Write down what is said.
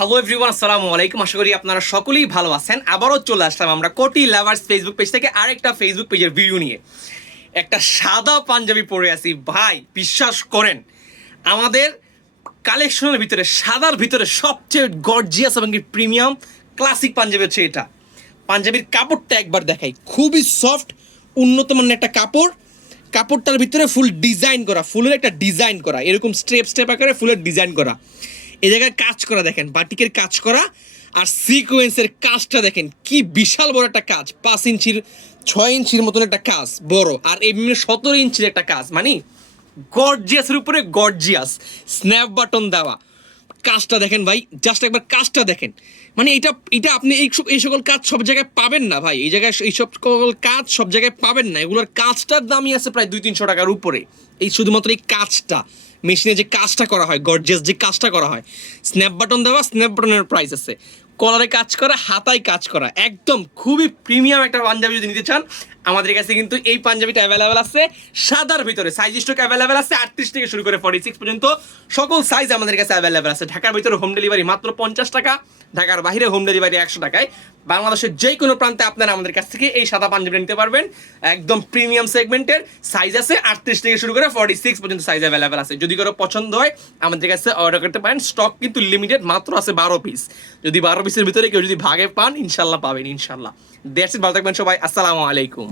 Hello everyone, আসসালামু আলাইকুম। আশা করি আপনারা সকলেই ভালো আছেন। আবারও চলে আসলাম আমরা কোটি লাভার্স ফেসবুক পেজ থেকে আরেকটা ফেসবুক পেজের ভিডিও নিয়ে। একটা সাদা পাঞ্জাবি পরে আছি ভাই, বিশ্বাস করেন আমাদের কালেকশনের ভিতরে সাদার ভিতরে সবচেয়ে গর্জিয়াস এবং প্রিমিয়াম ক্লাসিক পাঞ্জাবি হচ্ছে এটা। পাঞ্জাবির কাপড়টা একবার দেখাই, খুবই সফট উন্নত মানের একটা কাপড়। কাপড়টার ভিতরে ফুল ডিজাইন করা, ফুলের একটা ডিজাইন করা, এরকম স্টেপ স্টেপ আকারে ফুলের ডিজাইন করা। এই জায়গায় কাজ করা দেখেন, বাটিকের কাজ করা, আর সিকোয়েন্সের কাজটা দেখেন কি বিশাল বড় একটা কাজ। 5 ইঞ্চির 6 ইঞ্চির মতন একটা কাজ বড়, আর এমনি 17 ইঞ্চির একটা কাজ, মানে গর্জিয়াসের উপরে গর্জিয়াস। স্ন্যাপ বাটন দেওয়া কাজটা দেখেন ভাই, জাস্ট একবার কাজটা দেখেন। মানে এটা আপনি এই সকল কাজ সব জায়গায় পাবেন না ভাই। এই জায়গায় এই সকল কাজ সব জায়গায় পাবেন না। এগুলোর কাজটার দামই আছে প্রায় 200-300 টাকার উপরে। এই শুধুমাত্র এই কাজটা, মেশিনে যে কাজটা করা হয়, গর্জিয়াস যে কাজটা করা হয়, স্ন্যাপ বাটন দেওয়া, স্ন্যাপ বাটনের প্রাইস আছে, কলারে কাজ করা, হাতায় কাজ করা, একদম খুবই প্রিমিয়াম একটা পাঞ্জাবি যদি নিতে চান আমাদের কাছে কিন্তু এই পাঞ্জাবিটা অ্যাভেলেবেল আছে। সাদার ভিতরে সাইজ স্টক অ্যাভেলেবেল আছে 38 থেকে শুরু করে 46 পর্যন্ত সকল সাইজ আমাদের কাছে অ্যাভেলেবেল আছে। ঢাকার ভিতরে হোম ডেলিভারি মাত্র 50 টাকা, ঢাকার বাইরে হোম ডেলিভারি 100 টাকায়। বাংলাদেশের যে কোনো প্রান্তে আপনারা আমাদের কাছ থেকে এই সাদা পাঞ্জাবিটা নিতে পারবেন। একদম প্রিমিয়াম সেগমেন্টের সাইজ আছে 38 থেকে শুরু করে 46 পর্যন্ত সাইজ অ্যাভেলেবেল আছে। যদি কারো পছন্দ হয় আমাদের কাছে অর্ডার করতে পারেন। স্টক কিন্তু লিমিটেড, মাত্র আছে 12 পিস। যদি 12 পিসের ভিতরে কেউ যদি ভাগে পান ইনশাল্লাহ পাবেন ইনশাল্লাহ। দ্যাটস ইট, ভালো থাকবেন সবাই, আসসালামু আলাইকুম।